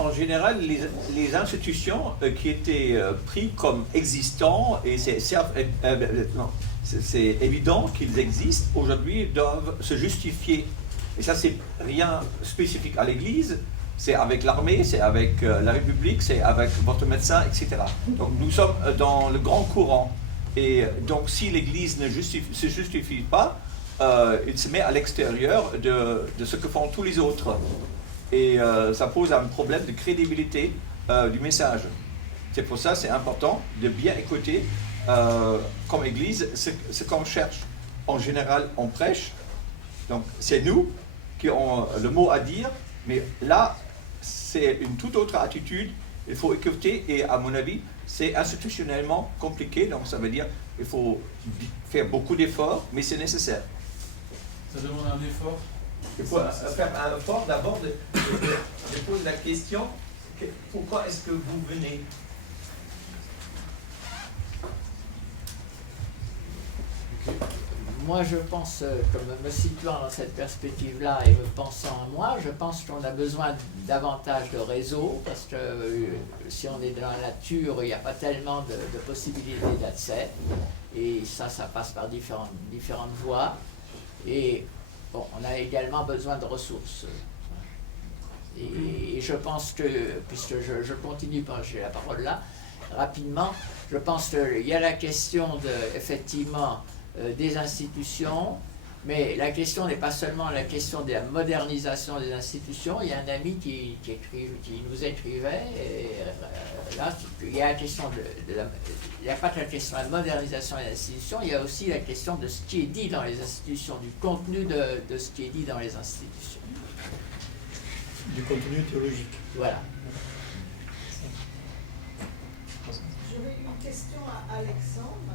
en général, les institutions qui étaient prises comme existants, et c'est évident qu'ils existent, aujourd'hui doivent se justifier. Et ça, c'est rien spécifique à l'Église, c'est avec l'armée, c'est avec la République, c'est avec votre médecin, etc. Donc nous sommes dans le grand courant. Et donc si l'Église ne se justifie pas, il se met à l'extérieur de ce que font tous les autres. Et ça pose un problème de crédibilité du message. C'est pour ça que c'est important de bien écouter comme Église ce qu'on cherche. En général, on prêche. Donc c'est nous qui avons le mot à dire, mais là, c'est une toute autre attitude. Il faut écouter et à mon avis, c'est institutionnellement compliqué. Donc ça veut dire qu'il faut faire beaucoup d'efforts, mais c'est nécessaire. Ça demande un effort. Il faut faire un effort d'abord de poser la question, pourquoi est-ce que vous venez? Moi, je pense, comme me situant dans cette perspective-là et me pensant à moi, je pense qu'on a besoin davantage de réseaux, parce que si on est dans la nature, il n'y a pas tellement de possibilités d'accès, et ça passe par différentes voies. Et bon, on a également besoin de ressources. Et je pense que, puisque je continue, j'ai la parole là, rapidement, je pense qu'il y a la question effectivement, des institutions, mais la question n'est pas seulement la question de la modernisation des institutions. Il y a un ami qui nous écrivait, et là, il y a la question il n'y a pas que la question de la modernisation des institutions, il y a aussi la question de ce qui est dit dans les institutions, du contenu de ce qui est dit dans les institutions. Du contenu théologique. Voilà. J'aurais une question à Alexandre,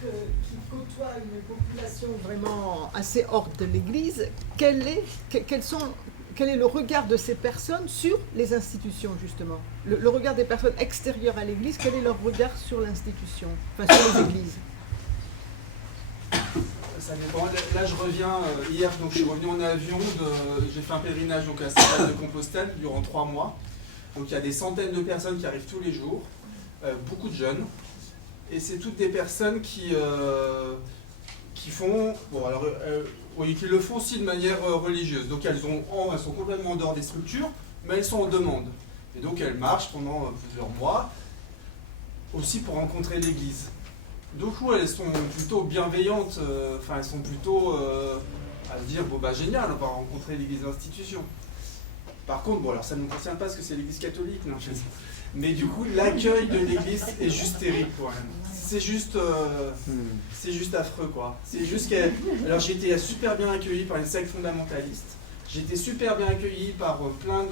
qui côtoie une population vraiment assez hors de l'Église. Quel est le regard de ces personnes sur les institutions, justement? Le regard des personnes extérieures à l'Église, quel est leur regard sur l'institution, enfin sur les églises? Ça dépend. Là, je reviens hier, donc je suis revenu en avion. J'ai fait un pèlerinage donc, à Saint-Paul-de-Compostelle durant 3 mois. Donc il y a des centaines de personnes qui arrivent tous les jours, beaucoup de jeunes. Et c'est toutes des personnes qui font, bon alors, oui, qui le font aussi de manière religieuse. Donc elles sont complètement en dehors des structures, mais elles sont en demande. Et donc elles marchent pendant plusieurs mois, aussi pour rencontrer l'Église. Donc elles sont plutôt bienveillantes, enfin elles sont plutôt à se dire, bon bah génial, on va rencontrer l'Église d'institution. Par contre, bon alors ça ne nous concerne pas parce que c'est l'Église catholique, non, mais du coup l'accueil de l'Église est juste terrible quand même. C'est juste affreux quoi. C'est juste alors j'ai été super bien accueilli par une secte fondamentaliste. J'ai été super bien accueilli par plein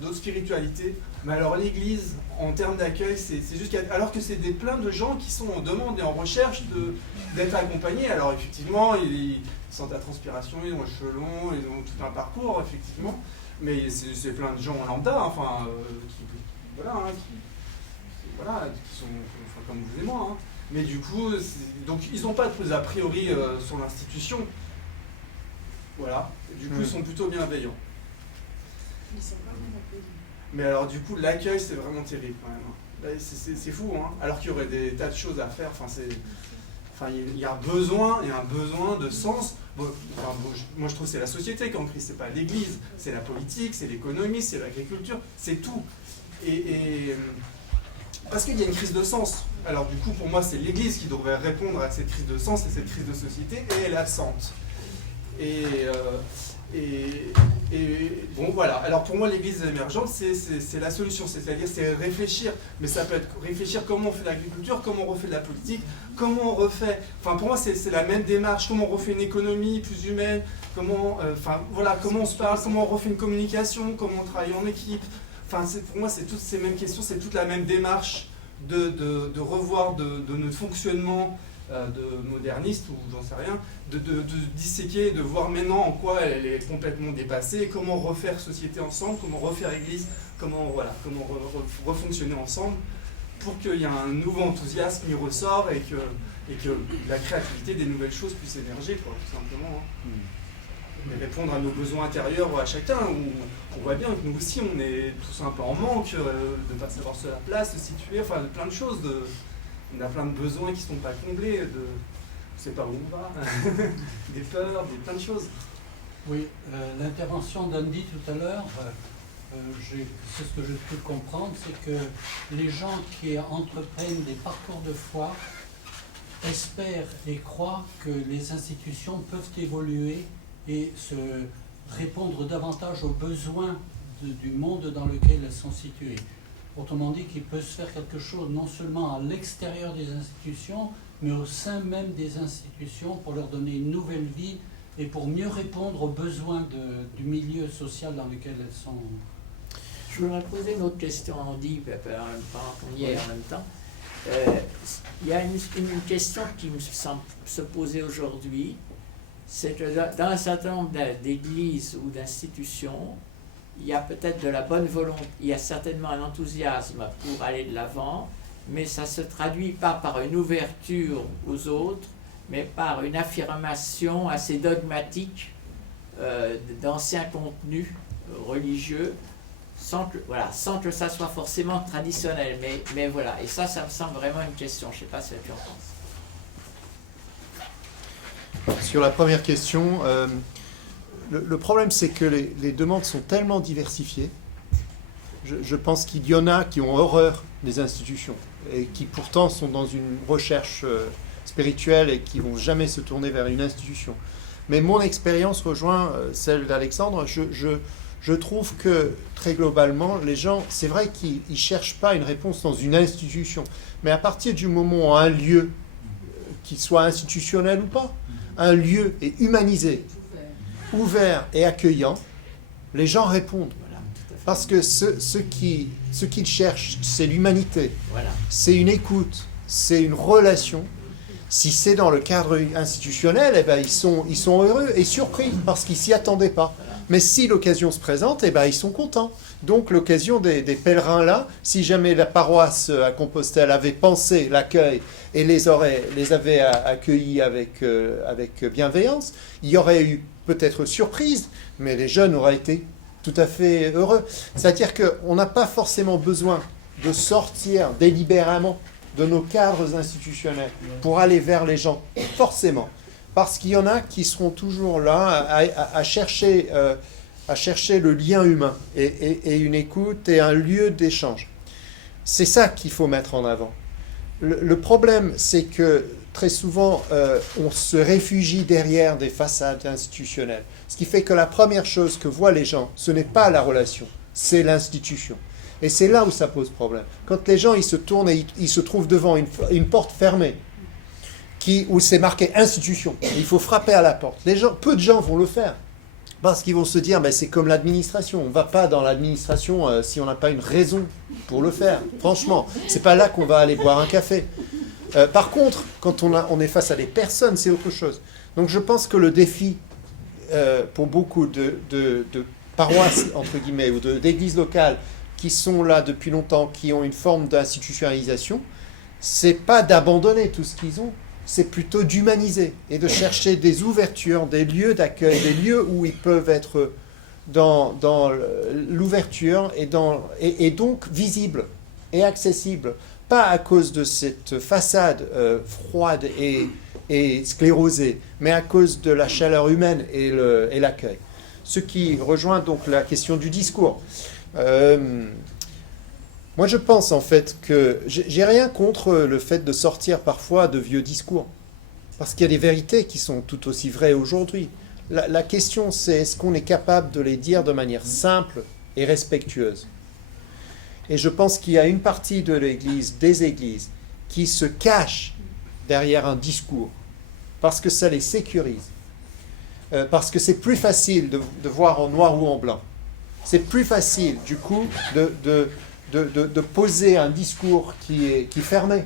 d'autres spiritualités. Mais alors l'Église, en termes d'accueil, c'est juste alors que c'est plein de gens qui sont en demande et en recherche d'être accompagnés. Alors effectivement, ils sentent la transpiration, ils ont le cheveu long, ils ont tout un parcours effectivement. Mais c'est plein de gens lambda, enfin, qui sont enfin, comme vous et moi. Hein. Mais du coup, donc ils n'ont pas de a priori sur l'institution. Voilà. Et du coup, ils sont plutôt bienveillants. Mais alors, du coup, l'accueil, c'est vraiment terrible quand même. C'est fou, hein. Alors qu'il y aurait des tas de choses à faire. Enfin, il y a un besoin de sens. Bon, moi, je trouve que c'est la société qui en crie, c'est pas l'Église, c'est la politique, c'est l'économie, c'est l'agriculture, c'est tout. Et parce qu'il y a une crise de sens. Alors du coup, pour moi, c'est l'Église qui devrait répondre à cette crise de sens et cette crise de société, et elle est absente. Et bon, voilà. Alors pour moi, l'Église émergente, c'est la solution, c'est-à-dire c'est réfléchir, mais ça peut être réfléchir comment on fait l'agriculture, comment on refait de la politique, comment on refait... Enfin, pour moi, c'est la même démarche, comment on refait une économie plus humaine, comment on se parle, comment on refait une communication, comment on travaille en équipe. Enfin, pour moi, c'est toutes ces mêmes questions, c'est toute la même démarche de revoir de notre fonctionnement de moderniste, ou j'en sais rien, de disséquer, de voir maintenant en quoi elle est complètement dépassée, comment refaire société ensemble, comment refaire église, comment refonctionner ensemble, pour qu'il y ait un nouveau enthousiasme qui ressort et que la créativité des nouvelles choses puisse émerger, quoi, tout simplement. Hein. répondre à nos besoins intérieurs à chacun. On voit bien que nous aussi, on est tous un peu en manque de ne pas savoir se la place, se situer, enfin de plein de choses. On a plein de besoins qui ne sont pas comblés, on ne sait pas où on va, des peurs, plein de choses. Oui, l'intervention d'Andy tout à l'heure, c'est ce que j'ai pu comprendre, c'est que les gens qui entreprennent des parcours de foi espèrent et croient que les institutions peuvent évoluer et se répondre davantage aux besoins du monde dans lequel elles sont situées. Autrement dit, qu'il peut se faire quelque chose non seulement à l'extérieur des institutions, mais au sein même des institutions pour leur donner une nouvelle vie et pour mieux répondre aux besoins du milieu social dans lequel elles sont. Je voudrais poser une autre question à Andy, pendant qu'on y est en même temps. Il y a une question qui me semble se poser aujourd'hui, c'est que dans un certain nombre d'églises ou d'institutions, il y a peut-être de la bonne volonté, il y a certainement un enthousiasme pour aller de l'avant, mais ça ne se traduit pas par une ouverture aux autres, mais par une affirmation assez dogmatique d'anciens contenus religieux, sans que ça soit forcément traditionnel. Mais voilà, et ça me semble vraiment une question. Je ne sais pas ce que tu en penses. Sur la première question, le problème c'est que les demandes sont tellement diversifiées. Je pense qu'il y en a qui ont horreur des institutions et qui pourtant sont dans une recherche spirituelle et qui ne vont jamais se tourner vers une institution. Mais mon expérience rejoint celle d'Alexandre. Je trouve que très globalement, les gens, c'est vrai qu'ils ne cherchent pas une réponse dans une institution, mais à partir du moment où un lieu, qu'il soit institutionnel ou pas, un lieu est humanisé, ouvert et accueillant, les gens répondent. Parce que ce qu'ils cherchent, c'est l'humanité, c'est une écoute, c'est une relation. Si c'est dans le cadre institutionnel, eh ben, ils sont heureux et surpris parce qu'ils ne s'y attendaient pas. Mais si l'occasion se présente, eh ben, ils sont contents. Donc l'occasion des pèlerins là, si jamais la paroisse à Compostelle avait pensé l'accueil et les avait accueillis avec bienveillance, il y aurait eu peut-être surprise, mais les jeunes auraient été tout à fait heureux. C'est-à-dire qu'on n'a pas forcément besoin de sortir délibérément de nos cadres institutionnels pour aller vers les gens, forcément. Parce qu'il y en a qui seront toujours là à chercher le lien humain et une écoute et un lieu d'échange. C'est ça qu'il faut mettre en avant. Le problème, c'est que très souvent, on se réfugie derrière des façades institutionnelles. Ce qui fait que la première chose que voient les gens, ce n'est pas la relation, c'est l'institution. Et c'est là où ça pose problème. Quand les gens ils se tournent et ils se trouvent devant une porte fermée, où c'est marqué institution, et il faut frapper à la porte. Peu de gens vont le faire. Parce qu'ils vont se dire, ben, c'est comme l'administration. On ne va pas dans l'administration si on n'a pas une raison pour le faire. Franchement, c'est pas là qu'on va aller boire un café. Par contre, quand on est face à des personnes, c'est autre chose. Donc je pense que le défi pour beaucoup de paroisses, entre guillemets, ou d'églises locales qui sont là depuis longtemps, qui ont une forme d'institutionnalisation, c'est pas d'abandonner tout ce qu'ils ont, c'est plutôt d'humaniser et de chercher des ouvertures, des lieux d'accueil, des lieux où ils peuvent être dans l'ouverture et donc visibles et accessibles. Pas à cause de cette façade froide et sclérosée, mais à cause de la chaleur humaine et l'accueil. Ce qui rejoint donc la question du discours. Moi, je pense en fait que j'ai rien contre le fait de sortir parfois de vieux discours, parce qu'il y a des vérités qui sont tout aussi vraies aujourd'hui. La question, c'est est-ce qu'on est capable de les dire de manière simple et respectueuse. Et je pense qu'il y a une partie de l'Église, des églises, qui se cachent derrière un discours, parce que ça les sécurise, parce que c'est plus facile de voir en noir ou en blanc. C'est plus facile, du coup, de poser un discours qui est fermé,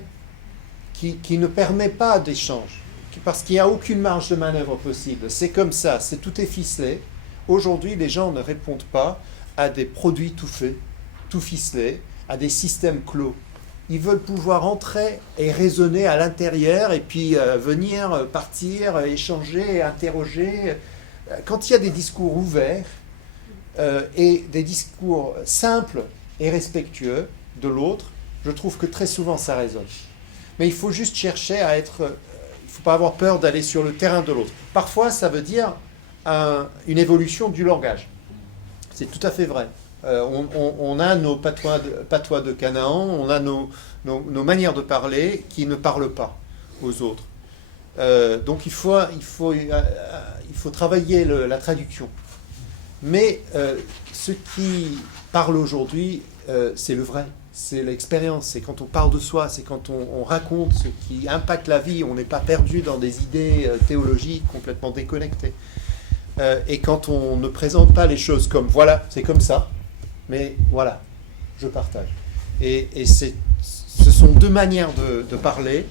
qui ne permet pas d'échange, parce qu'il n'y a aucune marge de manœuvre possible. C'est comme ça, tout est ficelé. Aujourd'hui, les gens ne répondent pas à des produits tout faits, tout ficelés, à des systèmes clos. Ils veulent pouvoir entrer et raisonner à l'intérieur, et puis venir, partir, échanger, interroger. Quand il y a des discours ouverts et des discours simples et respectueux de l'autre, je trouve que très souvent ça résonne. Mais il faut juste chercher à être... il ne faut pas avoir peur d'aller sur le terrain de l'autre. Parfois, ça veut dire une évolution du langage. C'est tout à fait vrai. On a nos patois de Canaan, on a nos manières de parler qui ne parlent pas aux autres. Donc il faut travailler la traduction. Mais ce qui parle aujourd'hui, c'est le vrai, c'est l'expérience, c'est quand on parle de soi, c'est quand on raconte ce qui impacte la vie, on n'est pas perdu dans des idées théologiques complètement déconnectées. Et quand on ne présente pas les choses comme voilà, c'est comme ça, mais voilà, je partage. Et ce sont deux manières de parler,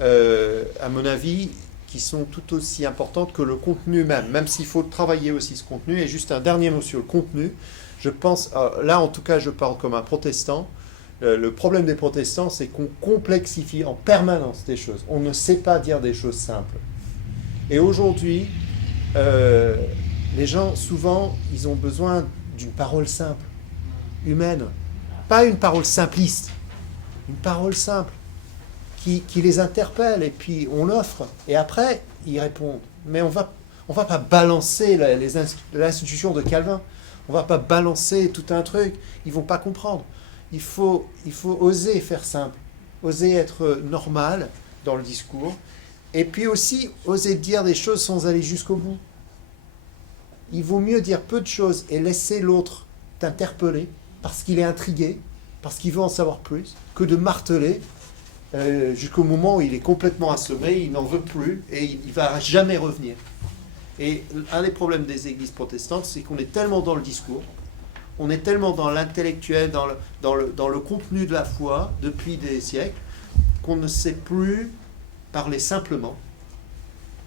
à mon avis, qui sont tout aussi importantes que le contenu même s'il faut travailler aussi ce contenu. Et juste un dernier mot sur le contenu, je pense, là en tout cas je parle comme un protestant, le problème des protestants c'est qu'on complexifie en permanence des choses, on ne sait pas dire des choses simples. Et aujourd'hui, les gens souvent, ils ont besoin d'une parole simple, humaine, pas une parole simpliste, une parole simple, qui les interpelle, et puis on l'offre, et après, ils répondent. Mais on va pas balancer l'institution de Calvin, on va pas balancer tout un truc, ils vont pas comprendre. Il faut oser faire simple, oser être normal dans le discours, et puis aussi oser dire des choses sans aller jusqu'au bout. Il vaut mieux dire peu de choses et laisser l'autre t'interpeller, parce qu'il est intrigué, parce qu'il veut en savoir plus, que de marteler jusqu'au moment où il est complètement assommé, il n'en veut plus et il ne va jamais revenir. Et un des problèmes des églises protestantes, c'est qu'on est tellement dans le discours, on est tellement dans l'intellectuel, dans le contenu de la foi depuis des siècles, qu'on ne sait plus parler simplement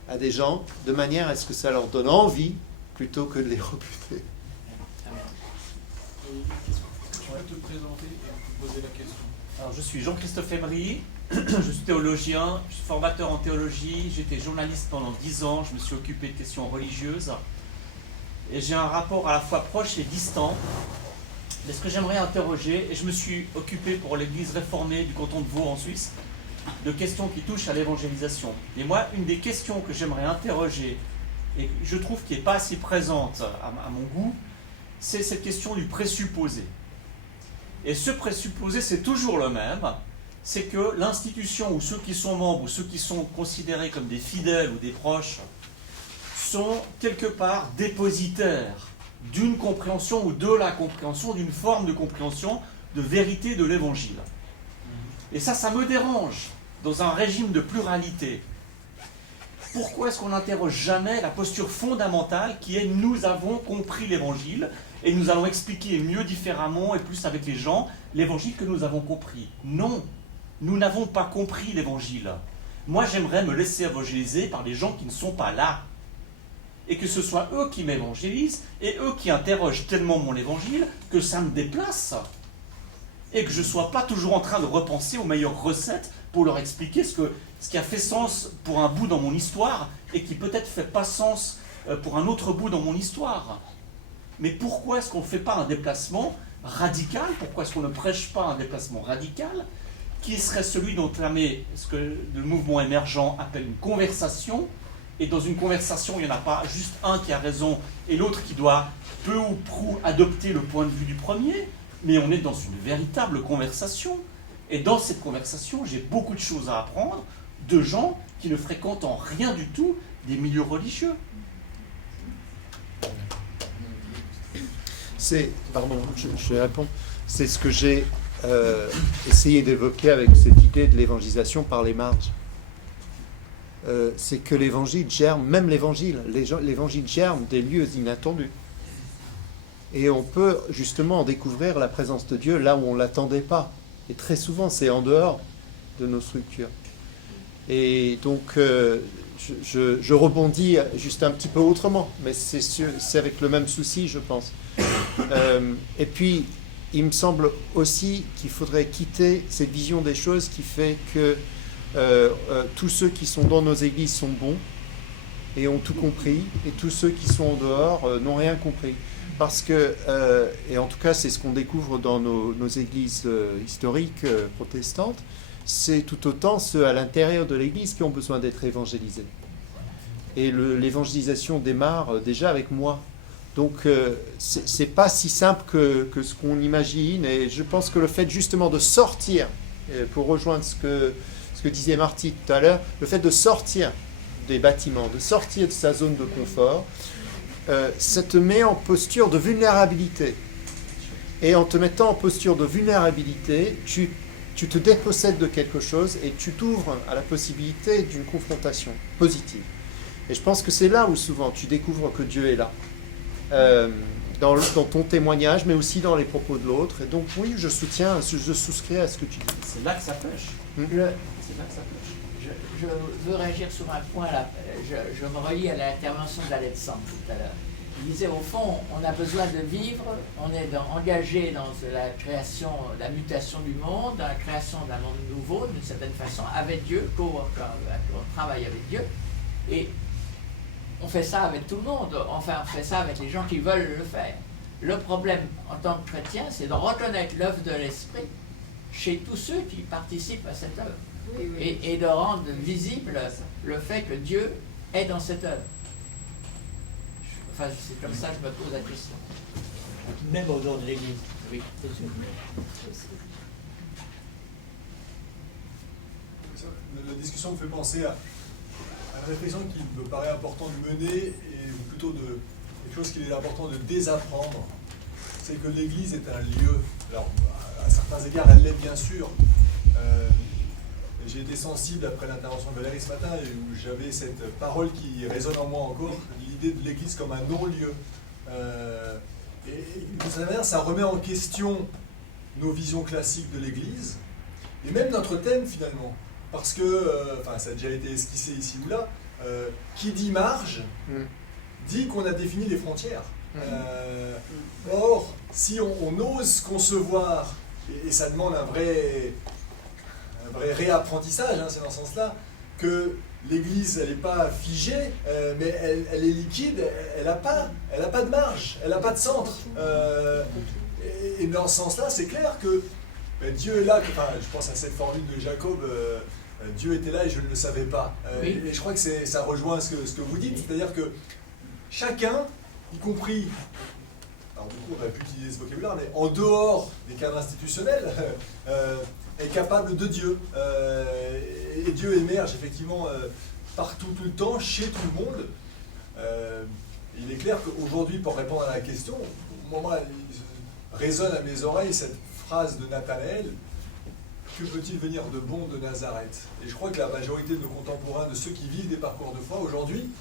à des gens de manière à ce que ça leur donne envie plutôt que de les rebuter. Tu peux te présenter et poser la question. Alors, je suis Jean-Christophe Emery, je suis théologien, je suis formateur en théologie, j'étais journaliste pendant 10 ans, je me suis occupé de questions religieuses et j'ai un rapport à la fois proche et distant. Mais ce que j'aimerais interroger, et je me suis occupé pour l'église réformée du canton de Vaud en Suisse, de questions qui touchent à l'évangélisation. Et moi, une des questions que j'aimerais interroger, et je trouve qui n'est pas assez présente à mon goût, c'est cette question du présupposé. Et ce présupposé, c'est toujours le même, c'est que l'institution ou ceux qui sont membres ou ceux qui sont considérés comme des fidèles ou des proches sont quelque part dépositaires d'une compréhension ou de la compréhension, d'une forme de compréhension de vérité de l'évangile. Et ça me dérange dans un régime de pluralité. Pourquoi est-ce qu'on n'interroge jamais la posture fondamentale qui est « nous avons compris l'évangile » et nous allons expliquer mieux, différemment et plus avec les gens l'évangile que nous avons compris. Non, nous n'avons pas compris l'évangile. Moi, j'aimerais me laisser évangéliser par des gens qui ne sont pas là. Et que ce soit eux qui m'évangélisent et eux qui interrogent tellement mon évangile que ça me déplace. Et que je ne sois pas toujours en train de repenser aux meilleures recettes pour leur expliquer ce qui a fait sens pour un bout dans mon histoire et qui peut-être ne fait pas sens pour un autre bout dans mon histoire. Mais pourquoi est-ce qu'on ne fait pas un déplacement radical? Pourquoi est-ce qu'on ne prêche pas un déplacement radical qui serait celui d'entamer ce que le mouvement émergent appelle une conversation? Et dans une conversation, il n'y en a pas juste un qui a raison et l'autre qui doit peu ou prou adopter le point de vue du premier, mais on est dans une véritable conversation. Et dans cette conversation, j'ai beaucoup de choses à apprendre de gens qui ne fréquentent en rien du tout des milieux religieux. Je réponds. C'est ce que j'ai essayé d'évoquer avec cette idée de l'évangélisation par les marges. C'est que l'évangile germe, même l'évangile germe des lieux inattendus. Et on peut justement découvrir la présence de Dieu là où on ne l'attendait pas. Et très souvent, c'est en dehors de nos structures. Et donc, je rebondis juste un petit peu autrement, mais c'est avec le même souci, je pense. Et puis, il me semble aussi qu'il faudrait quitter cette vision des choses qui fait que tous ceux qui sont dans nos églises sont bons et ont tout compris, et tous ceux qui sont en dehors n'ont rien compris. Parce que, et en tout cas c'est ce qu'on découvre dans nos églises historiques protestantes, c'est tout autant ceux à l'intérieur de l'église qui ont besoin d'être évangélisés. Et l'évangélisation démarre déjà avec moi. Donc c'est pas si simple que ce qu'on imagine, et je pense que le fait justement de sortir, pour rejoindre ce que disait Marty tout à l'heure, le fait de sortir des bâtiments, de sortir de sa zone de confort, ça te met en posture de vulnérabilité. Et en te mettant en posture de vulnérabilité, tu te dépossèdes de quelque chose et tu t'ouvres à la possibilité d'une confrontation positive. Et je pense que c'est là où souvent tu découvres que Dieu est là. Dans ton témoignage, mais aussi dans les propos de l'autre. Et donc oui, je souscris à ce que tu dis. C'est là que ça pêche. C'est là que ça pêche. Je veux réagir sur un point là. Je me relie à l'intervention d'Alexandre tout à l'heure. Il disait au fond, on a besoin de vivre, on est engagé dans la création, la mutation du monde, dans la création d'un monde nouveau, d'une certaine façon, avec Dieu, on travaille avec Dieu. Et on fait ça avec tout le monde, enfin on fait ça avec les gens qui veulent le faire. Le problème en tant que chrétien, c'est de reconnaître l'œuvre de l'Esprit chez tous ceux qui participent à cette œuvre. Oui, oui. Et de rendre visible le fait que Dieu est dans cette œuvre. Enfin, c'est comme ça que je me pose la question. Même au nom de l'Église. Oui. C'est sûr. La discussion me fait penser à une réflexion qu'il me paraît important de mener, et ou plutôt de quelque chose qu'il est important de désapprendre. C'est que l'Église est un lieu. Alors, à certains égards, elle l'est bien sûr. J'ai été sensible après l'intervention de Valérie ce matin, où j'avais cette parole qui résonne en moi encore, l'idée de l'Église comme un non-lieu. Et d'une certaine manière, ça remet en question nos visions classiques de l'Église, et même notre thème finalement. Parce que, ça a déjà été esquissé ici ou là, qui dit marge, dit qu'on a défini les frontières. Or, si on ose concevoir, et ça demande un vrai réapprentissage, c'est dans ce sens-là, que l'Église, elle n'est pas figée, mais elle est liquide, elle n'a pas de marge, elle n'a pas de centre. Et dans ce sens-là, c'est clair que Dieu est là, je pense à cette formule de Jacob, Dieu était là et je ne le savais pas. Oui. Et je crois que ça rejoint ce que vous dites, c'est-à-dire que chacun, y compris, alors du coup on aurait pu utiliser ce vocabulaire, mais en dehors des cadres institutionnels, est capable de Dieu. Et Dieu émerge effectivement partout, tout le temps, chez tout le monde. Il est clair qu'aujourd'hui, pour répondre à la question, moi, résonne à mes oreilles cette phrase de Nathanaël: que peut-il venir de bon de Nazareth? Et je crois que la majorité de nos contemporains, de ceux qui vivent des parcours de foi aujourd'hui,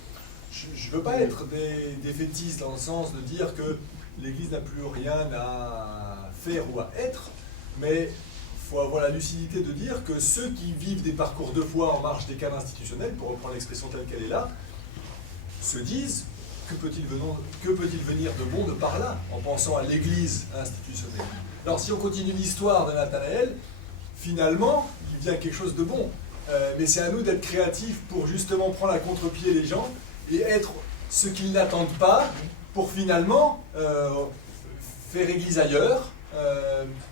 je ne veux pas être des défaitistes dans le sens de dire que l'Église n'a plus rien à faire ou à être, mais il faut avoir la lucidité de dire que ceux qui vivent des parcours de foi en marge des cadres institutionnels, pour reprendre l'expression telle qu'elle est là, se disent: que peut-il venir de bon de par là, en pensant à l'Église institutionnelle. Alors si on continue l'histoire de Nathanaël, finalement, il vient quelque chose de bon. Mais c'est à nous d'être créatifs pour justement prendre à contre-pied les gens et être ce qu'ils n'attendent pas pour finalement faire église ailleurs,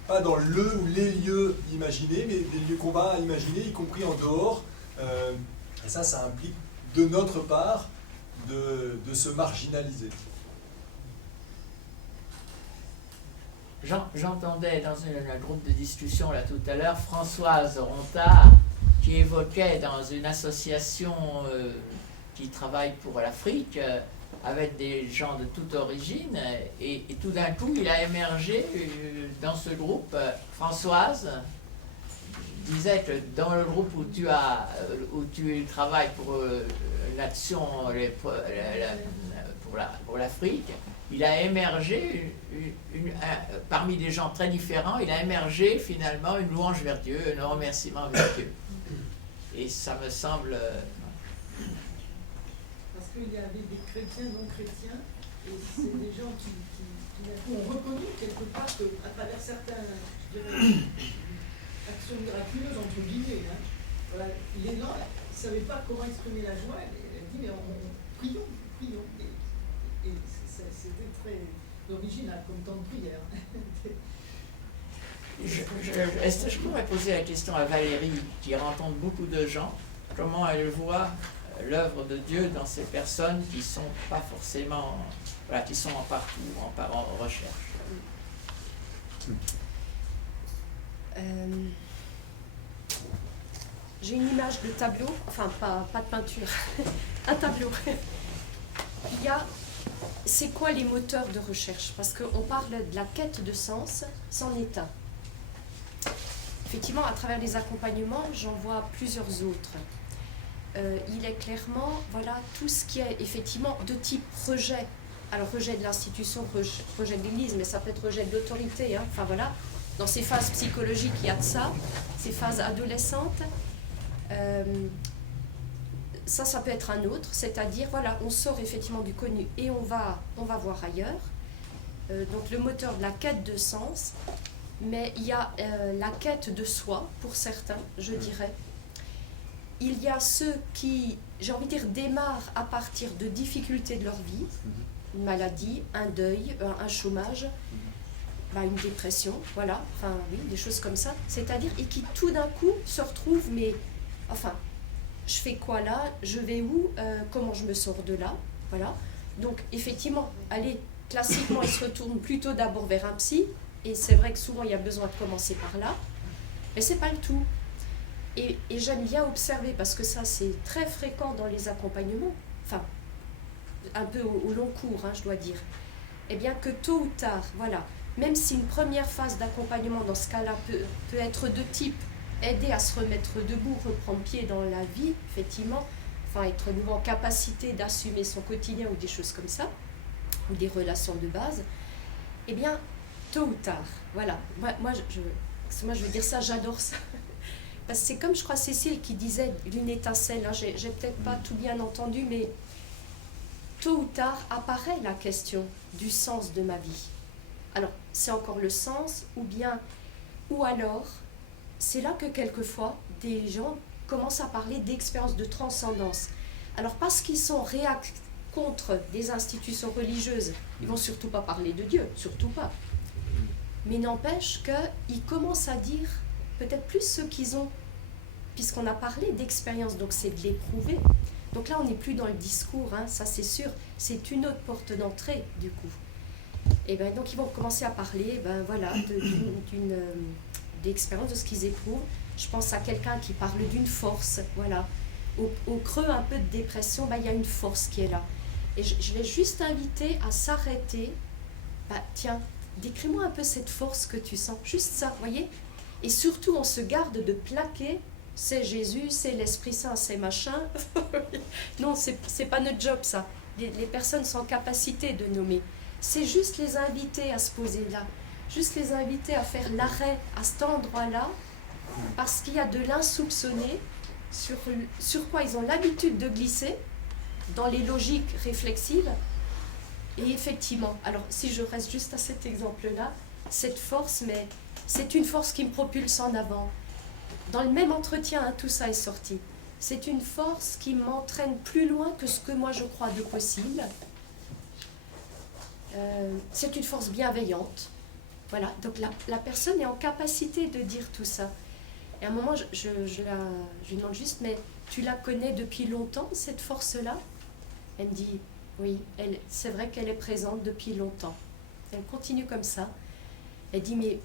pas dans le ou les lieux imaginés, mais des lieux qu'on va imaginer, y compris en dehors. Et ça implique de notre part de se marginaliser. J'entendais dans un groupe de discussion là tout à l'heure Françoise Rontard qui évoquait dans une association qui travaille pour l'Afrique avec des gens de toute origine, et tout d'un coup il a émergé dans ce groupe. Françoise disait que dans le groupe où tu travailles pour l'action pour l'Afrique, il a émergé, parmi des gens très différents, il a émergé finalement une louange vers Dieu, un remerciement vers Dieu. Et ça me semble... Parce qu'il y avait des chrétiens non chrétiens, et c'est des gens qui ont reconnu quelque part qu'à travers certaines, je dirais, actions miraculeuses, entre guillemets, voilà, les gens ne savaient pas comment exprimer la joie. Elle dit, mais prions. Et c'était très original comme temps de prière. Est-ce que je pourrais poser la question à Valérie, qui rencontre beaucoup de gens, comment elle voit l'œuvre de Dieu dans ces personnes qui ne sont pas forcément, voilà, qui sont en parcours, en recherche? J'ai une image de tableau, enfin pas de peinture, un tableau. Il y a, c'est quoi les moteurs de recherche? Parce qu'on parle de la quête de sens, c'en est un. Effectivement, à travers les accompagnements, j'en vois plusieurs autres. Il est clairement, voilà, tout ce qui est effectivement de type rejet. Alors rejet de l'institution, rejet de l'Église, mais ça peut être rejet de l'autorité. Hein. Enfin voilà, dans ces phases psychologiques, il y a de ça, ces phases adolescentes. Ça peut être un autre, c'est-à-dire, voilà, on sort effectivement du connu et on va voir ailleurs. Donc le moteur de la quête de sens, mais il y a la quête de soi, pour certains, je dirais. Il y a ceux qui, j'ai envie de dire, démarrent à partir de difficultés de leur vie, une maladie, un deuil, un chômage, une dépression, voilà, enfin oui, des choses comme ça, c'est-à-dire, et qui tout d'un coup se retrouvent, mais enfin, je fais quoi là? Je vais où? Comment je me sors de là? Voilà. Donc, effectivement, allez, classiquement, ils se retournent plutôt d'abord vers un psy. Et c'est vrai que souvent, il y a besoin de commencer par là. Mais ce n'est pas le tout. Et j'aime bien observer, parce que ça, c'est très fréquent dans les accompagnements. Enfin, un peu au long cours, hein, je dois dire. Eh bien, que tôt ou tard, voilà, même si une première phase d'accompagnement, dans ce cas-là, peut être de type aider à se remettre debout, reprendre pied dans la vie, effectivement, enfin être nouveau en capacité d'assumer son quotidien ou des choses comme ça, ou des relations de base, eh bien, tôt ou tard, voilà, moi je veux dire ça, j'adore ça, parce que c'est comme, je crois, Cécile qui disait d'une étincelle, hein, j'ai peut-être pas tout bien entendu, mais tôt ou tard apparaît la question du sens de ma vie. Alors, c'est encore le sens, ou alors, c'est là que quelquefois, des gens commencent à parler d'expérience de transcendance. Alors, parce qu'ils sont contre des institutions religieuses, ils ne vont surtout pas parler de Dieu, surtout pas. Mais n'empêche qu'ils commencent à dire, peut-être plus ce qu'ils ont, puisqu'on a parlé d'expérience, donc c'est de l'éprouver. Donc là, on n'est plus dans le discours, hein, ça c'est sûr, c'est une autre porte d'entrée, du coup. Et ben donc, ils vont commencer à parler, voilà, d'expérience, de ce qu'ils éprouvent. Je pense à quelqu'un qui parle d'une force, voilà. Au creux un peu de dépression, il y a une force qui est là. Et je l'ai juste invité à s'arrêter. Tiens, décris-moi un peu cette force que tu sens, juste ça, voyez. Et surtout, on se garde de plaquer, c'est Jésus, c'est l'Esprit Saint, c'est machin. Non, c'est pas notre job, ça. Les personnes sont en capacité de nommer. C'est juste les inviter à se poser là. Juste les inviter à faire l'arrêt à cet endroit-là, parce qu'il y a de l'insoupçonné sur quoi ils ont l'habitude de glisser, dans les logiques réflexives. Et effectivement, alors si je reste juste à cet exemple-là, cette force, mais c'est une force qui me propulse en avant. Dans le même entretien, hein, tout ça est sorti. C'est une force qui m'entraîne plus loin que ce que moi je crois de possible. C'est une force bienveillante. Voilà, donc la personne est en capacité de dire tout ça. Et à un moment, je lui demande juste, mais tu la connais depuis longtemps, cette force-là? Elle me dit, oui, c'est vrai qu'elle est présente depuis longtemps. Elle continue comme ça. Elle dit, mais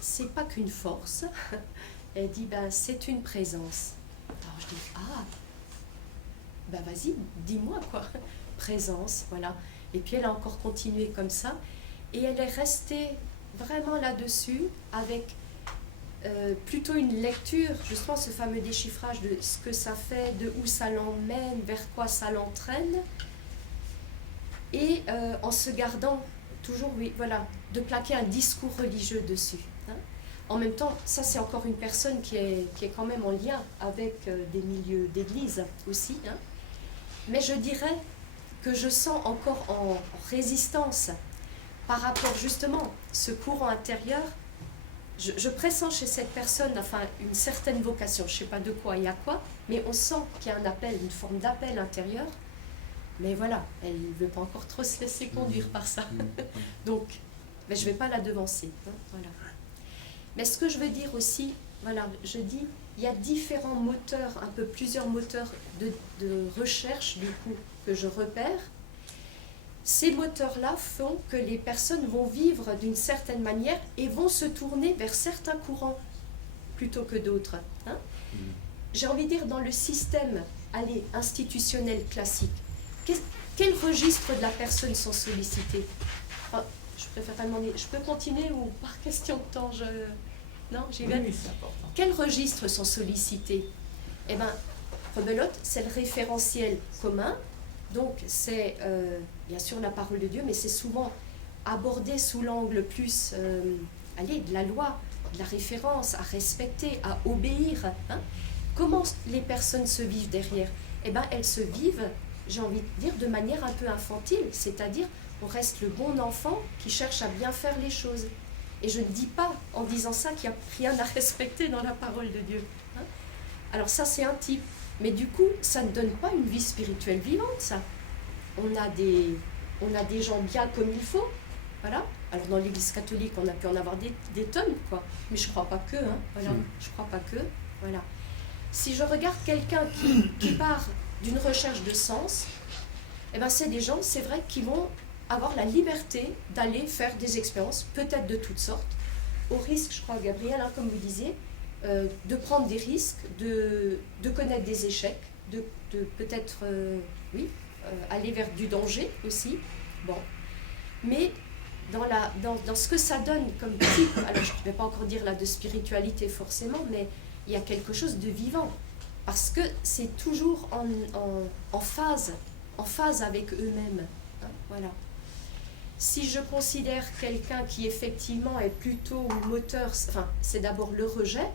c'est pas qu'une force. Elle dit, c'est une présence. Alors je dis, vas-y, dis-moi quoi. Présence, voilà. Et puis elle a encore continué comme ça. Et elle est restée vraiment là-dessus avec plutôt une lecture, justement ce fameux déchiffrage de ce que ça fait, de où ça l'emmène, vers quoi ça l'entraîne. Et en se gardant toujours, oui, voilà, de plaquer un discours religieux dessus. Hein. En même temps, ça c'est encore une personne qui est quand même en lien avec des milieux d'église aussi. Hein. Mais je dirais que je sens encore en résistance par rapport justement ce courant intérieur. Je pressens chez cette personne une certaine vocation, je ne sais pas de quoi et à quoi, mais on sent qu'il y a un appel, une forme d'appel intérieur. Mais voilà, elle ne veut pas encore trop se laisser conduire par ça. Donc, mais je ne vais pas la devancer. Hein, voilà. Mais ce que je veux dire aussi, voilà, je dis, il y a différents moteurs, un peu plusieurs moteurs de recherche, du coup, que je repère. Ces moteurs-là font que les personnes vont vivre d'une certaine manière et vont se tourner vers certains courants plutôt que d'autres. Hein. J'ai envie de dire, dans le système institutionnel classique, quel registre de la personne sont sollicités? Enfin, je préfère pas demander. Je peux continuer ou par question de temps Non, j'y vais. Oui, c'est important. Quels registres sont sollicités? Eh bien, rebelote, c'est le référentiel commun. Donc, c'est bien sûr la parole de Dieu, mais c'est souvent abordé sous l'angle plus de la loi, de la référence, à respecter, à obéir. Hein. Comment les personnes se vivent derrière? Eh bien, elles se vivent, j'ai envie de dire, de manière un peu infantile, c'est-à-dire on reste le bon enfant qui cherche à bien faire les choses. Et je ne dis pas en disant ça qu'il n'y a rien à respecter dans la parole de Dieu. Hein. Alors ça, c'est un type. Mais du coup, ça ne donne pas une vie spirituelle vivante, ça. On a des gens bien comme il faut, voilà. Alors dans l'Église catholique, on a pu en avoir des tonnes, quoi. Mais je ne crois pas que, hein, voilà. Je crois pas que, voilà. Si je regarde quelqu'un qui part d'une recherche de sens, eh ben c'est des gens, c'est vrai, qui vont avoir la liberté d'aller faire des expériences, peut-être de toutes sortes, au risque, je crois, Gabriel, hein, comme vous disiez, de prendre des risques, de connaître des échecs, de peut-être, aller vers du danger aussi. Bon. Mais dans ce que ça donne comme type, alors je ne vais pas encore dire là de spiritualité forcément, mais il y a quelque chose de vivant, parce que c'est toujours en phase avec eux-mêmes. Hein, voilà. Si je considère quelqu'un qui effectivement est plutôt moteur, enfin c'est d'abord le rejet.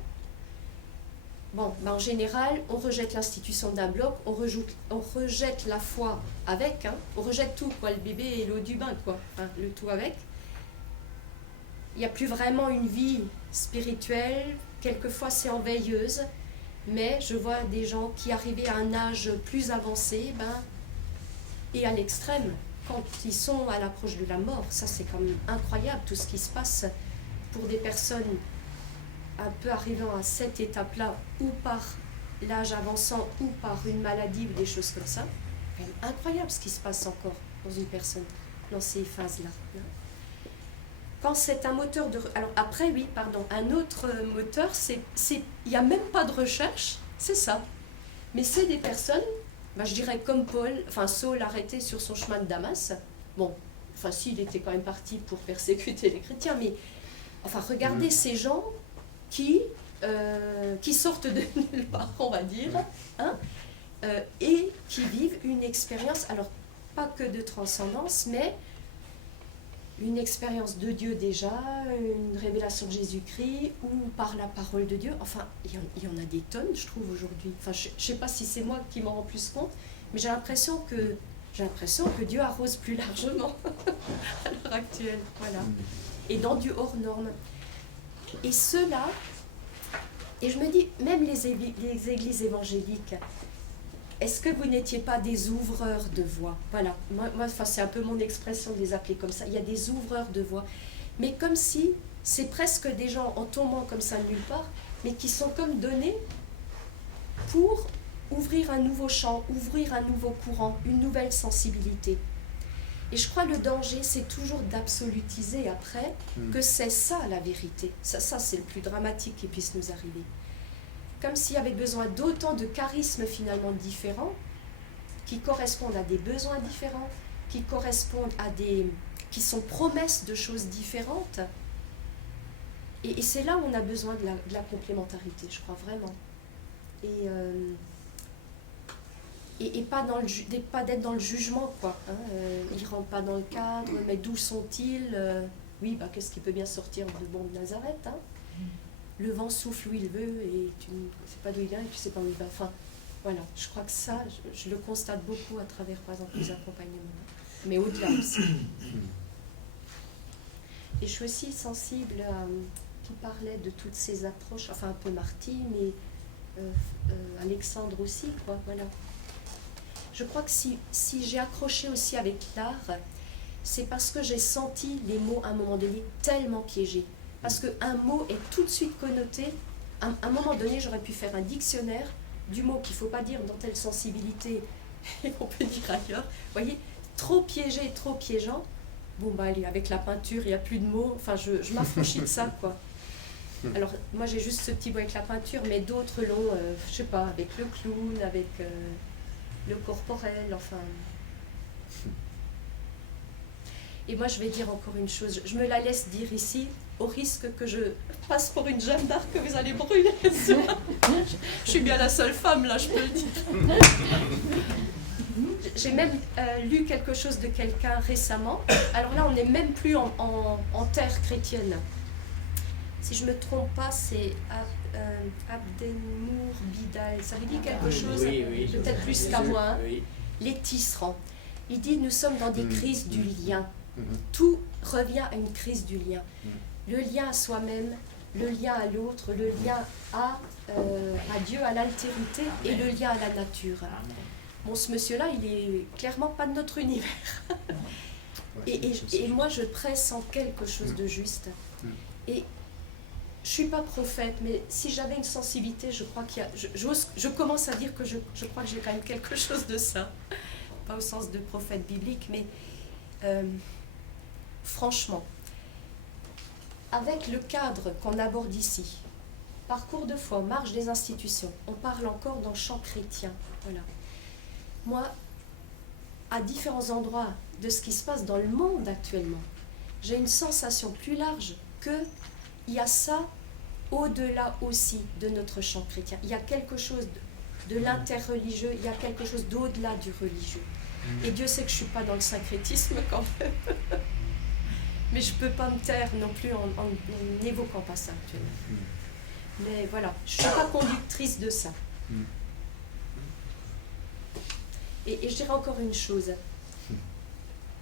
Bon, ben en général, on rejette l'institution d'un bloc, on rejette la foi avec, hein, on rejette tout, quoi, le bébé et l'eau du bain, quoi, hein, le tout avec. Il n'y a plus vraiment une vie spirituelle, quelquefois c'est en veilleuse, mais je vois des gens qui arrivaient à un âge plus avancé, et à l'extrême, quand ils sont à l'approche de la mort, ça c'est quand même incroyable tout ce qui se passe pour des personnes un peu arrivant à cette étape-là, ou par l'âge avançant, ou par une maladie, ou des choses comme ça. C'est incroyable ce qui se passe encore dans une personne, dans ces phases-là. Quand c'est un moteur de... Alors après, oui, pardon, un autre moteur, il n'y a même pas de recherche, c'est ça. Mais c'est des personnes, je dirais comme Saul arrêté sur son chemin de Damas. Bon, s'il était quand même parti pour persécuter les chrétiens, mais regardez ces gens qui sortent de nulle part, on va dire, hein, et qui vivent une expérience, alors pas que de transcendance, mais une expérience de Dieu déjà, une révélation de Jésus-Christ, ou par la parole de Dieu. Il y en a des tonnes, je trouve, aujourd'hui. Je ne sais pas si c'est moi qui m'en rends plus compte, mais j'ai l'impression que Dieu arrose plus largement à l'heure actuelle, voilà. Et dans du hors norme. Et ceux-là, et je me dis, même les églises évangéliques, est-ce que vous n'étiez pas des ouvreurs de voix? Voilà, moi c'est un peu mon expression de les appeler comme ça. Il y a des ouvreurs de voix, mais comme si c'est presque des gens en tombant comme ça de nulle part, mais qui sont comme donnés pour ouvrir un nouveau champ, ouvrir un nouveau courant, une nouvelle sensibilité. Et je crois que le danger, c'est toujours d'absolutiser après que c'est ça la vérité. Ça c'est le plus dramatique qui puisse nous arriver. Comme s'il y avait besoin d'autant de charismes finalement différents, qui correspondent à des besoins différents, qui correspondent à qui sont promesses de choses différentes. Et c'est là où on a besoin de la complémentarité, je crois vraiment. Et pas d'être dans le jugement, quoi. Hein. Ils ne rentrent pas dans le cadre, mais d'où sont-ils? Oui, qu'est-ce qui peut bien sortir de bon de Nazareth, hein. Le vent souffle où il veut et tu ne sais pas d'où il vient et tu ne sais pas où il va. Voilà, je crois que ça, je le constate beaucoup à travers, par exemple, les accompagnements. Mais au-delà aussi. Et je suis aussi sensible à qui parlait de toutes ces approches, un peu Marty, mais Alexandre aussi, quoi, voilà. je crois que si j'ai accroché aussi avec l'art, c'est parce que j'ai senti les mots à un moment donné tellement piégés. Parce qu'un mot est tout de suite connoté. À un moment donné, j'aurais pu faire un dictionnaire du mot qu'il ne faut pas dire dans telle sensibilité et qu'on peut dire ailleurs. Vous voyez, trop piégé, trop piégeant. Bon, bah allez, avec la peinture, il n'y a plus de mots. Enfin, je m'affranchis de ça, quoi. Alors, moi, j'ai juste ce petit mot avec la peinture, mais d'autres l'ont, je sais pas, avec le clown, avec le corporel, enfin... Et moi, je vais dire encore une chose. Je me la laisse dire ici, au risque que je passe pour une Jeanne d'Arc que vous allez brûler. Je suis bien la seule femme, là, je peux le dire. J'ai même lu quelque chose de quelqu'un récemment. Alors là, on n'est même plus en terre chrétienne. Si je ne me trompe pas, c'est Abdelmour Bidal. Ça vous dit quelque chose? Oui, peut-être plus qu'à moi. Hein. Oui. Les tisserands. Il dit, nous sommes dans des crises du lien. Tout revient à une crise du lien. Le lien à soi-même, le lien à l'autre, le lien à Dieu, à l'altérité, et le lien à la nature. Bon, ce monsieur-là, il est clairement pas de notre univers. Et moi, je pressens quelque chose de juste. Et je suis pas prophète, mais si j'avais une sensibilité, je crois qu'il y a... Je commence à dire que je crois que j'ai quand même quelque chose de ça. Pas au sens de prophète biblique, mais... franchement, avec le cadre qu'on aborde ici, parcours de foi, marche des institutions, on parle encore dans le champ chrétien. Voilà. Moi, à différents endroits de ce qui se passe dans le monde actuellement, j'ai une sensation plus large qu'il y a ça au-delà aussi de notre champ chrétien. Il y a quelque chose de l'interreligieux, il y a quelque chose d'au-delà du religieux. Et Dieu sait que je ne suis pas dans le syncrétisme quand même. Mais je ne peux pas me taire non plus en n'évoquant pas ça actuellement. Mais voilà, je ne suis pas conductrice de ça. Et je dirais encore une chose.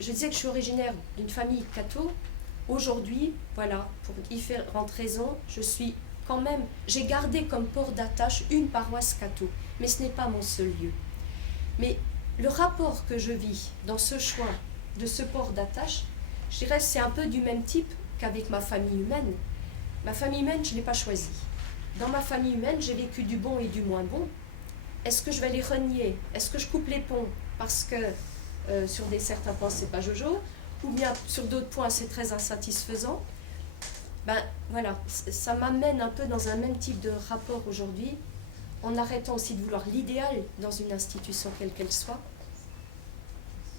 Je disais que je suis originaire d'une famille catho. Aujourd'hui, voilà, pour différentes raisons, je suis quand même... J'ai gardé comme port d'attache une paroisse catho. Mais ce n'est pas mon seul lieu. Mais le rapport que je vis dans ce choix de ce port d'attache, je dirais c'est un peu du même type qu'avec ma famille humaine. Ma famille humaine, je ne l'ai pas choisie. Dans ma famille humaine, j'ai vécu du bon et du moins bon. Est-ce que je vais les renier? Est-ce que je coupe les ponts parce que sur certains points, c'est pas jojo? Ou bien sur d'autres points, c'est très insatisfaisant? Ben voilà, ça m'amène un peu dans un même type de rapport aujourd'hui, en arrêtant aussi de vouloir l'idéal dans une institution quelle qu'elle soit.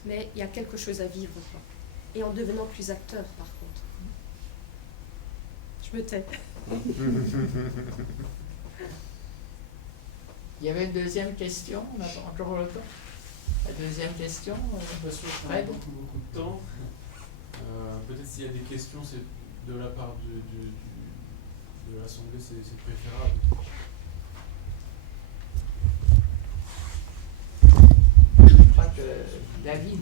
Mais il y a quelque chose à vivre, quoi. Et en devenant plus acteur, par contre. Je me tais. Il y avait une deuxième question, on a encore le temps. La deuxième question, Fred. Beaucoup de temps. Peut-être s'il y a des questions, c'est de la part de l'Assemblée, c'est préférable. Je crois que David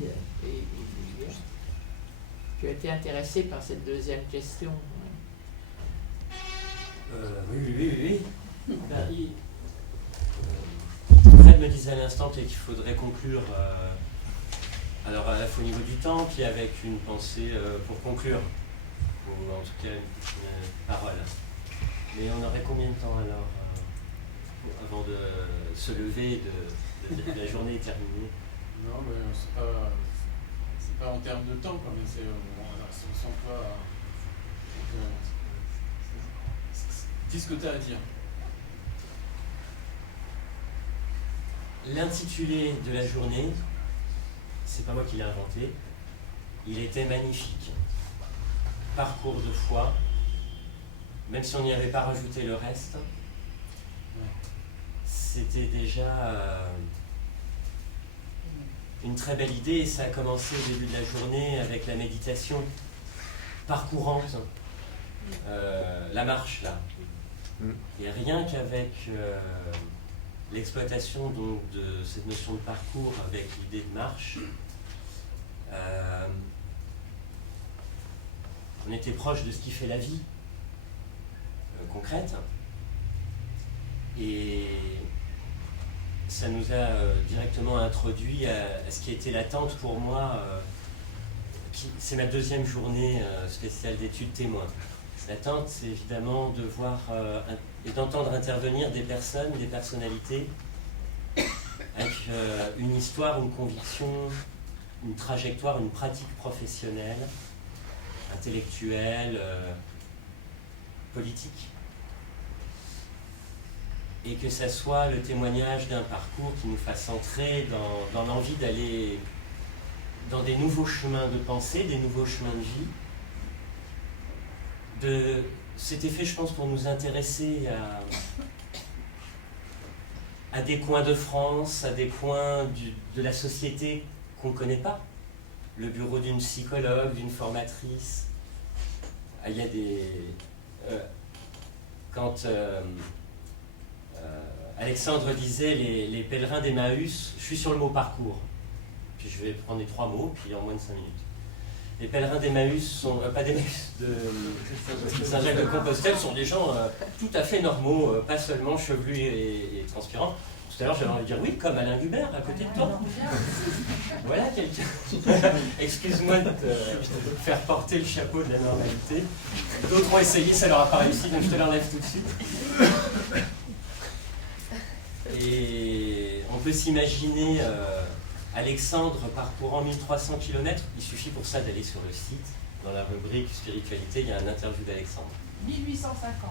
tu as été intéressé par cette deuxième question. Oui. Fred me disait à l'instant qu'il faudrait conclure, alors à la fois au niveau du temps, puis avec une pensée pour conclure, ou en tout cas une parole. Mais on aurait combien de temps alors avant de se lever, de la journée est terminée? Non, mais c'est pas en termes de temps, quand même. On sent pas. Dis ce que tu as à dire. L'intitulé de la journée, c'est pas moi qui l'ai inventé, il était magnifique. Parcours de foi, même si on n'y avait pas rajouté le reste, c'était déjà une très belle idée, et ça a commencé au début de la journée avec la méditation parcourante, la marche là. Et rien qu'avec l'exploitation donc de cette notion de parcours avec l'idée de marche, on était proche de ce qui fait la vie concrète. Et ça nous a directement introduit à ce qui était l'attente pour moi. C'est ma deuxième journée spéciale d'études témoins. L'attente, c'est évidemment de voir et d'entendre intervenir des personnes, des personnalités, avec une histoire, une conviction, une trajectoire, une pratique professionnelle, intellectuelle, politique. Et que ça soit le témoignage d'un parcours qui nous fasse entrer dans l'envie d'aller dans des nouveaux chemins de pensée, des nouveaux chemins de vie. C'était fait, je pense, pour nous intéresser à des coins de France, à des coins de la société qu'on ne connaît pas. Le bureau d'une psychologue, d'une formatrice. Il y a des... quand Alexandre disait les pèlerins d'Emmaüs, je suis sur le mot parcours. Puis je vais prendre les 3 mots, puis en moins de 5 minutes. Les pèlerins d'Emmaüs sont, pas d'Emmaüs, de Saint-Jacques-de-Compostelle sont des gens tout à fait normaux, pas seulement chevelus et transpirants. Tout à l'heure, j'avais envie de dire oui, comme Alain Gubert, à côté de toi. Voilà quelqu'un. Excuse-moi de te faire porter le chapeau de la normalité. D'autres ont essayé, ça leur a pas réussi, donc je te l'enlève tout de suite. Et on peut s'imaginer Alexandre parcourant 1300 km. Il suffit pour ça d'aller sur le site. Dans la rubrique spiritualité, il y a un interview d'Alexandre. 1850.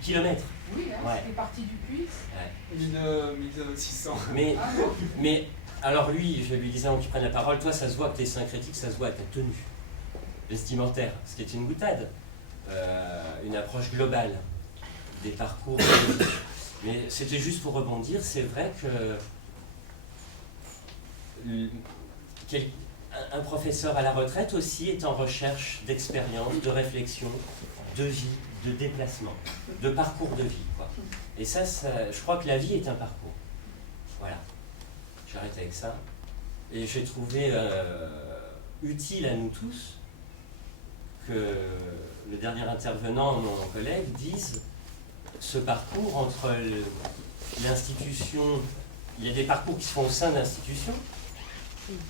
Kilomètres. Oui, hein, ouais. c'était parti du Puy. Ouais. 1600. Mais alors lui, je lui disais avant qu'il prenne la parole, toi ça se voit que tu es syncrétique, ça se voit à ta tenue vestimentaire, ce qui est une boutade, une approche globale des parcours. Mais c'était juste pour rebondir, c'est vrai que un professeur à la retraite aussi est en recherche d'expérience, de réflexion, de vie, de déplacement, de parcours de vie, quoi. Et ça, je crois que la vie est un parcours. Voilà. J'arrête avec ça. Et j'ai trouvé utile à nous tous que le dernier intervenant, mon collègue, dise ce parcours entre l'institution. Il y a des parcours qui se font au sein de l'institution,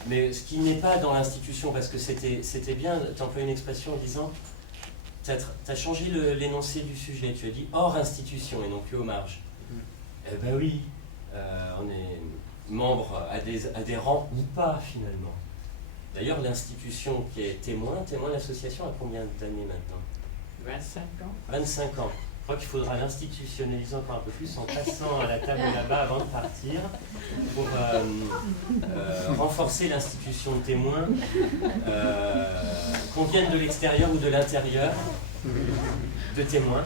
mais ce qui n'est pas dans l'institution, parce que c'était bien, tu emploies une expression en disant tu as changé l'énoncé du sujet, tu as dit hors institution et non plus aux marges. Eh ben oui, on est membre adhérent ou pas finalement. D'ailleurs, l'institution qui est témoin l'association a combien d'années maintenant? 25 ans. 25 ans. Je crois qu'il faudra l'institutionnaliser encore un peu plus en passant à la table là-bas avant de partir pour renforcer l'institution de témoin, qu'on vienne de l'extérieur ou de l'intérieur de témoins.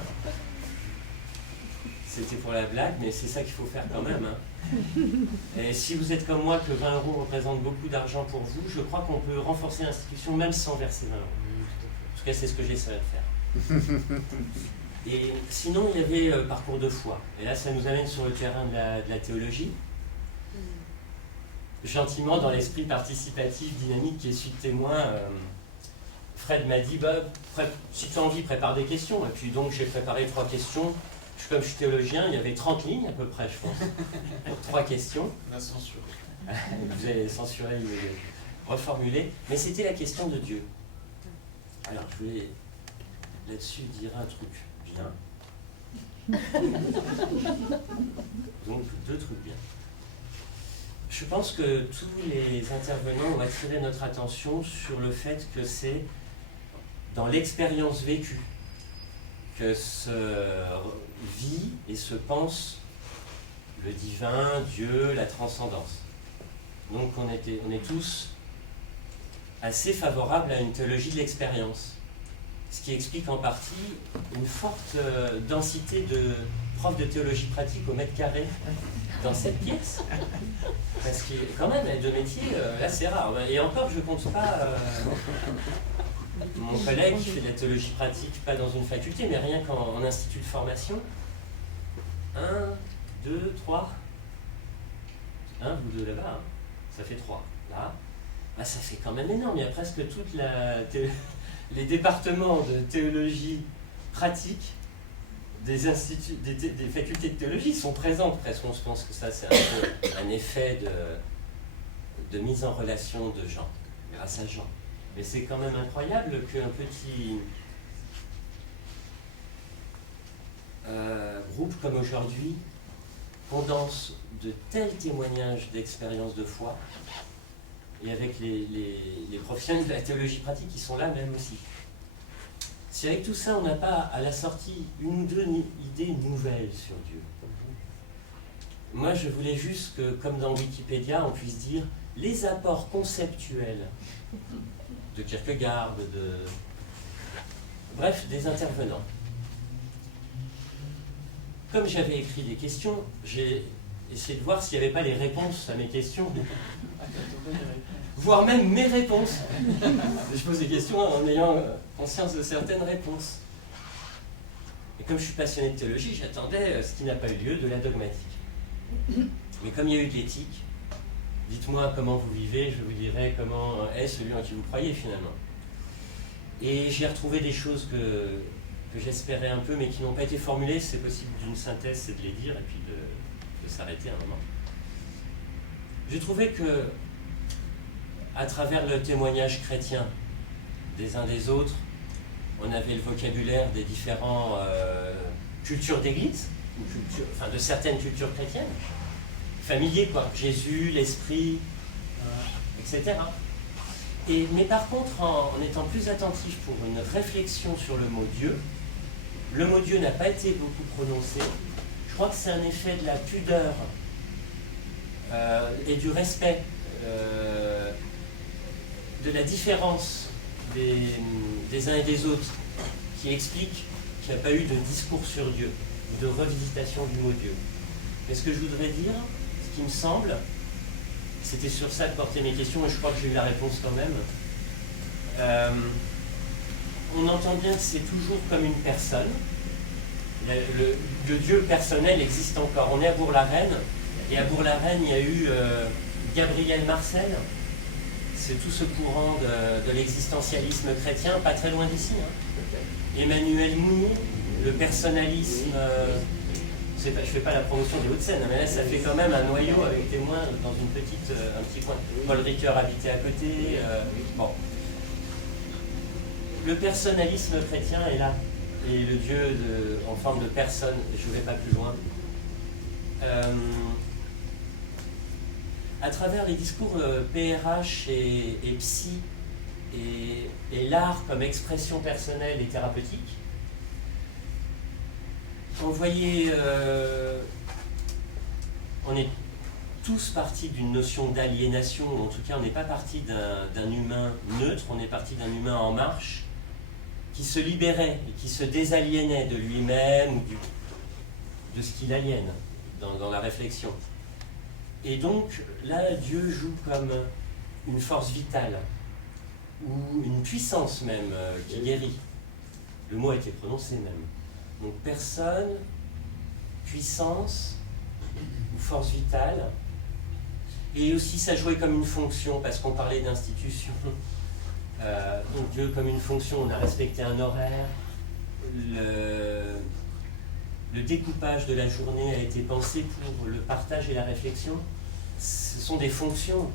C'était pour la blague, mais c'est ça qu'il faut faire quand même. Hein. Et si vous êtes comme moi, que 20 € représente beaucoup d'argent pour vous, je crois qu'on peut renforcer l'institution même sans verser 20 €. En tout cas, c'est ce que j'essaierai de faire. Et sinon, il y avait parcours de foi. Et là, ça nous amène sur le terrain de la théologie. Gentiment, dans l'esprit participatif, dynamique qui est celui de témoin, Fred m'a dit, si tu as envie, prépare des questions. Et puis donc, j'ai préparé 3 questions. Comme je suis théologien, il y avait 30 lignes à peu près, je pense. 3 questions. On a censuré. Vous avez censuré, reformulé. Mais c'était la question de Dieu. Alors, je voulais là-dessus dire un truc bien. Donc, 2 trucs bien. Je pense que tous les intervenants ont attiré notre attention sur le fait que c'est dans l'expérience vécue que se vit et se pense le divin, Dieu, la transcendance. Donc on est tous assez favorables à une théologie de l'expérience, ce qui explique en partie une forte densité de profs de théologie pratique au mètre carré dans cette pièce. Parce que quand même, les 2 métiers, là c'est rare. Et encore, je ne compte pas mon collègue qui fait de la théologie pratique, pas dans une faculté, mais rien qu'en institut de formation. 1, 2, 3. 1, vous 2 là-bas, hein. Ça fait 3. Là, ça fait quand même énorme. Il y a presque tous les départements de théologie pratique des facultés de théologie sont présentes presque. Je pense que ça, c'est un peu un effet de mise en relation de Jean, grâce à Jean. Mais c'est quand même incroyable qu'un petit groupe comme aujourd'hui condense de tels témoignages d'expérience de foi, et avec les professionnels de la théologie pratique qui sont là même aussi. Si avec tout ça, on n'a pas à la sortie une ou deux idées nouvelles sur Dieu. Moi, je voulais juste que, comme dans Wikipédia, on puisse dire les apports conceptuels de Kierkegaard, bref, des intervenants. Comme j'avais écrit des questions, j'ai essayé de voir s'il n'y avait pas les réponses à mes questions, voire même mes réponses. Je pose des questions en ayant conscience de certaines réponses. Et comme je suis passionné de théologie, j'attendais ce qui n'a pas eu lieu, de la dogmatique. Mais comme il y a eu de l'éthique, dites-moi comment vous vivez, je vous dirai comment est celui en qui vous croyez finalement. Et j'ai retrouvé des choses que j'espérais un peu, mais qui n'ont pas été formulées. C'est possible d'une synthèse, c'est de les dire, et puis de s'arrêter un moment. J'ai trouvé que, à travers le témoignage chrétien des uns des autres, on avait le vocabulaire des différentes cultures d'église, enfin de certaines cultures chrétiennes, familiers quoi, Jésus, l'Esprit, etc. Mais par contre, en étant plus attentif pour une réflexion sur le mot Dieu, le mot Dieu n'a pas été beaucoup prononcé. Je crois que c'est un effet de la pudeur et du respect, de la différence des uns et des autres, qui explique qu'il n'y a pas eu de discours sur Dieu, de revisitation du mot Dieu. Mais ce que je voudrais dire, ce qui me semble, c'était sur ça que portaient mes questions, et je crois que j'ai eu la réponse quand même. On entend bien que c'est toujours comme une personne. Le Dieu personnel existe encore. On est à Bourg-la-Reine, et à Bourg-la-Reine, il y a eu Gabriel Marcel. C'est tout ce courant de l'existentialisme chrétien, pas très loin d'ici. Emmanuel Mounier, le personnalisme. Je ne fais pas la promotion des Hauts-de-Seine, mais là, ça fait quand même un noyau avec témoins dans un petit coin. Paul Ricoeur habitait à côté. Bon. Le personnalisme chrétien est là. Et le Dieu en forme de personne, je ne vais pas plus loin. À travers les discours PRH et psy, et l'art comme expression personnelle et thérapeutique, on voyait, on est tous partis d'une notion d'aliénation, ou en tout cas on n'est pas parti d'un humain neutre, on est parti d'un humain en marche, qui se libérait et qui se désaliénait de lui-même ou de ce qu'il aliène dans la réflexion. Et donc là, Dieu joue comme une force vitale, ou une puissance même, qui guérit. Le mot a été prononcé même. Donc personne, puissance, ou force vitale. Et aussi ça jouait comme une fonction, parce qu'on parlait d'institution. Donc Dieu comme une fonction, on a respecté un horaire. Le découpage de la journée a été pensé pour le partage et la réflexion. Ce sont des fonctions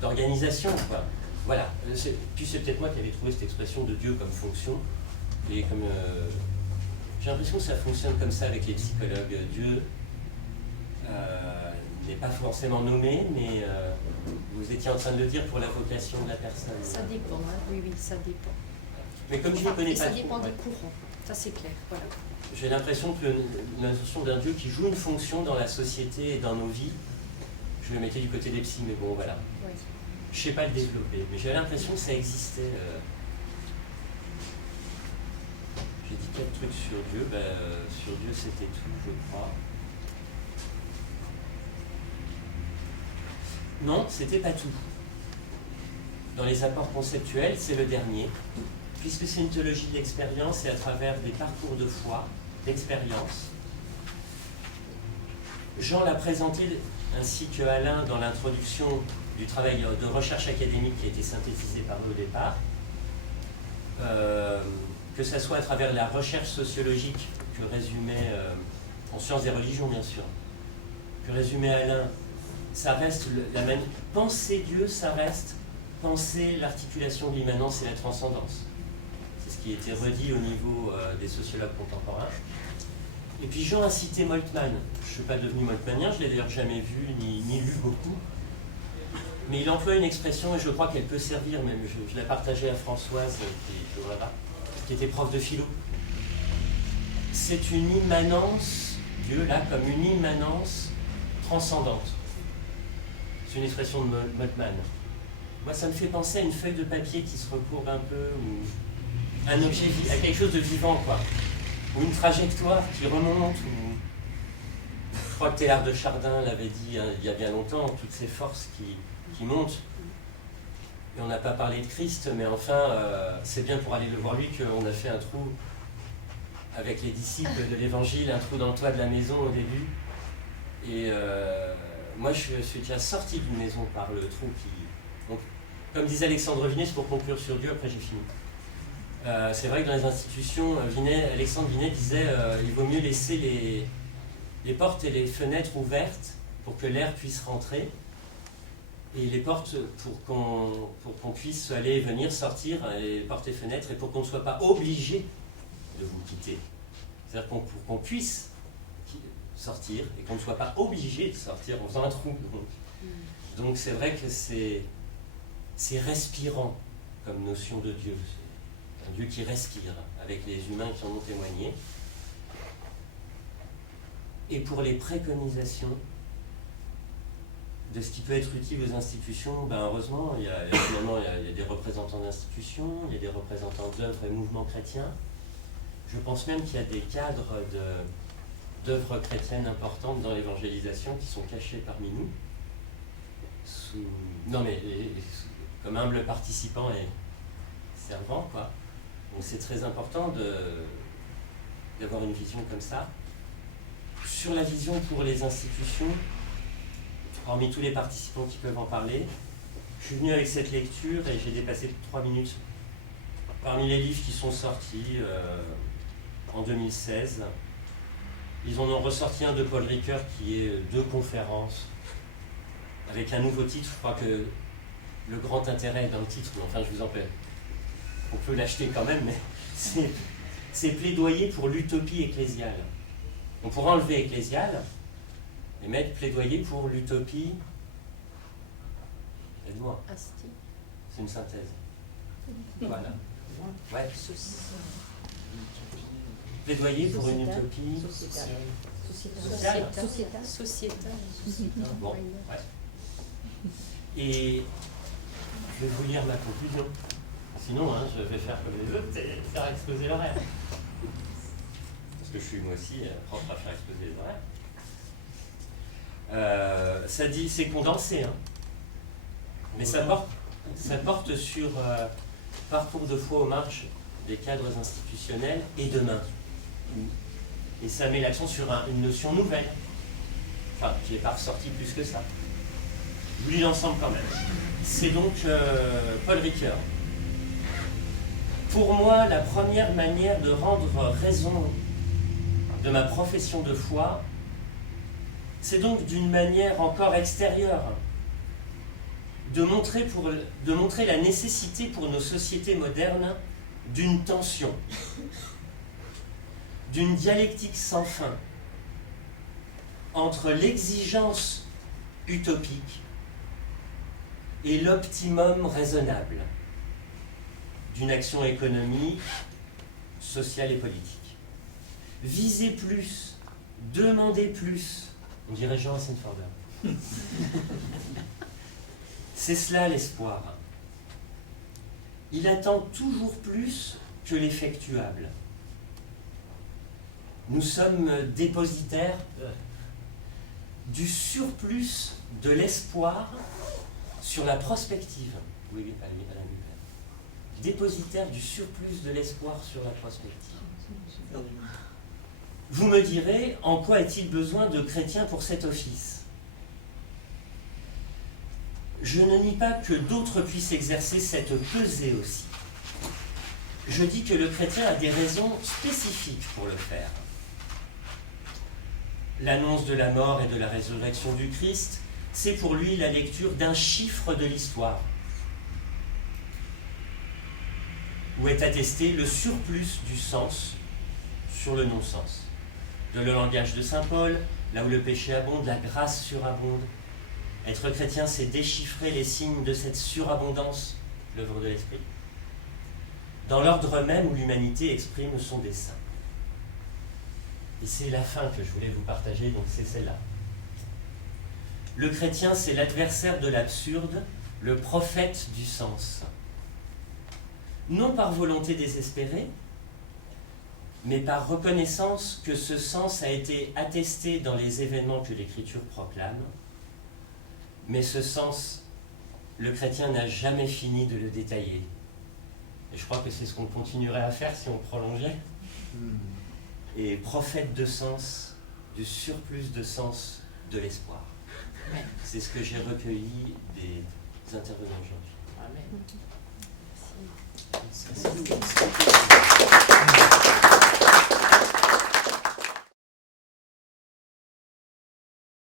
d'organisation, quoi. Voilà. Puis c'est peut-être moi qui avais trouvé cette expression de Dieu comme fonction. Et comme j'ai l'impression que ça fonctionne comme ça avec les psychologues. Dieu n'est pas forcément nommé, mais vous étiez en train de le dire pour la vocation de la personne. Ça dépend, hein. Oui, ça dépend. Mais comme je ne connais pas ça trop, dépend du courant, ça c'est clair. Voilà. J'ai l'impression que la notion d'un Dieu qui joue une fonction dans la société et dans nos vies, je le mettais du côté des psys, mais bon, voilà. Oui. Je ne sais pas le développer, mais j'ai l'impression que ça existait. J'ai dit 4 trucs sur Dieu, sur Dieu c'était tout, je crois. Non, c'était pas tout. Dans les apports conceptuels, c'est le dernier, puisque c'est une théologie de l'expérience et à travers des parcours de foi, d'expérience. Jean l'a présenté, ainsi que Alain, dans l'introduction du travail de recherche académique qui a été synthétisé par eux au départ. que ce soit à travers la recherche sociologique que résumait, en sciences des religions bien sûr, que résumait Alain, ça reste penser Dieu, ça reste penser l'articulation de l'immanence et la transcendance. C'est ce qui était redit au niveau des sociologues contemporains. Et puis Jean a cité Moltmann. Je ne suis pas devenu moltmannien, je ne l'ai d'ailleurs jamais vu ni lu beaucoup. Mais il emploie une expression, et je crois qu'elle peut servir, même je la partageais à Françoise, qui était prof de philo. C'est une immanence, Dieu là, comme une immanence transcendante. C'est une expression de Moltmann. Moi, ça me fait penser à une feuille de papier qui se recourbe un peu, ou un objet, à quelque chose de vivant, quoi. Ou une trajectoire qui remonte, ou... Je crois que Théard de Chardin l'avait dit il y a bien longtemps, toutes ces forces qui montent. Et on n'a pas parlé de Christ, mais enfin, c'est bien pour aller le voir lui qu'on a fait un trou avec les disciples de l'Évangile, un trou dans le toit de la maison au début. Et moi, je suis déjà sorti d'une maison par le trou qui... Donc, comme disait Alexandre Vinet, c'est pour conclure sur Dieu, après j'ai fini. C'est vrai que dans les institutions, Alexandre Vinet disait il vaut mieux laisser les portes et les fenêtres ouvertes pour que l'air puisse rentrer, et les portes pour qu'on puisse aller et venir, sortir, les portes et fenêtres, et pour qu'on ne soit pas obligé de vous quitter. C'est-à-dire pour qu'on puisse sortir et qu'on ne soit pas obligé de sortir en faisant un trou. Donc c'est vrai que c'est respirant comme notion de Dieu. C'est un Dieu qui respire, avec les humains qui en ont témoigné. Et pour les préconisations de ce qui peut être utile aux institutions, ben heureusement, il y a des représentants d'institutions, il y a des représentants d'œuvres et mouvements chrétiens. Je pense même qu'il y a des cadres d'œuvres chrétiennes importantes dans l'évangélisation qui sont cachés parmi nous, comme humbles participants et servants, quoi. Donc c'est très important d'avoir une vision comme ça. Sur la vision pour les institutions, parmi tous les participants qui peuvent en parler, je suis venu avec cette lecture et j'ai dépassé 3 minutes. Parmi les livres qui sont sortis en 2016, ils en ont ressorti un de Paul Ricoeur qui est 2 conférences avec un nouveau titre. Je crois que le grand intérêt est dans le titre, mais enfin je vous en prie. On peut l'acheter quand même, mais c'est plaidoyer pour l'utopie ecclésiale. On pourra enlever ecclésiale et mettre plaidoyer pour l'utopie. Aide-moi. C'est une synthèse. Voilà. Ouais. Plaidoyer pour une utopie sociétale. Bon, ouais. Et je vais vous lire ma conclusion. Sinon, je vais faire comme les autres, c'est faire exploser l'horaire. Parce que je suis moi aussi propre à faire exploser les horaires. Ça dit, c'est condensé, mais ça porte sur parcours de foi aux marges des cadres institutionnels et demain. Et ça met l'accent sur une notion nouvelle, enfin, qui n'est pas ressortie plus que ça. Je vous lis l'ensemble quand même. C'est donc Paul Ricoeur. Pour moi, la première manière de rendre raison de ma profession de foi, c'est donc d'une manière encore extérieure, de montrer la nécessité pour nos sociétés modernes d'une tension, d'une dialectique sans fin entre l'exigence utopique et l'optimum raisonnable d'une action économique, sociale et politique. Viser plus, demander plus, on dirait Jean Hassenforder. C'est cela l'espoir. Il attend toujours plus que l'effectuable. Nous sommes dépositaires du surplus de l'espoir sur la prospective. Oui, Alain Buber. Dépositaire du surplus de l'espoir sur la prospective. Vous me direz, en quoi est-il besoin de chrétiens pour cet office ? Je ne nie pas que d'autres puissent exercer cette pesée aussi. je dis que le chrétien a des raisons spécifiques pour le faire. L'annonce de la mort et de la résurrection du Christ, c'est pour lui la lecture d'un chiffre de l'histoire, où est attesté le surplus du sens sur le non-sens. De le langage de saint Paul, là où le péché abonde, la grâce surabonde. Être chrétien, c'est déchiffrer les signes de cette surabondance, l'œuvre de l'Esprit, dans l'ordre même où l'humanité exprime son dessein. Et c'est la fin que je voulais vous partager, donc c'est celle-là. Le chrétien, c'est l'adversaire de l'absurde, le prophète du sens. Non par volonté désespérée, mais par reconnaissance que ce sens a été attesté dans les événements que l'Écriture proclame. Mais ce sens, le chrétien n'a jamais fini de le détailler. Et je crois que c'est ce qu'on continuerait à faire si on prolongeait. Et prophète de sens, du surplus de sens de l'espoir. C'est ce que j'ai recueilli des intervenants aujourd'hui. Amen. Merci.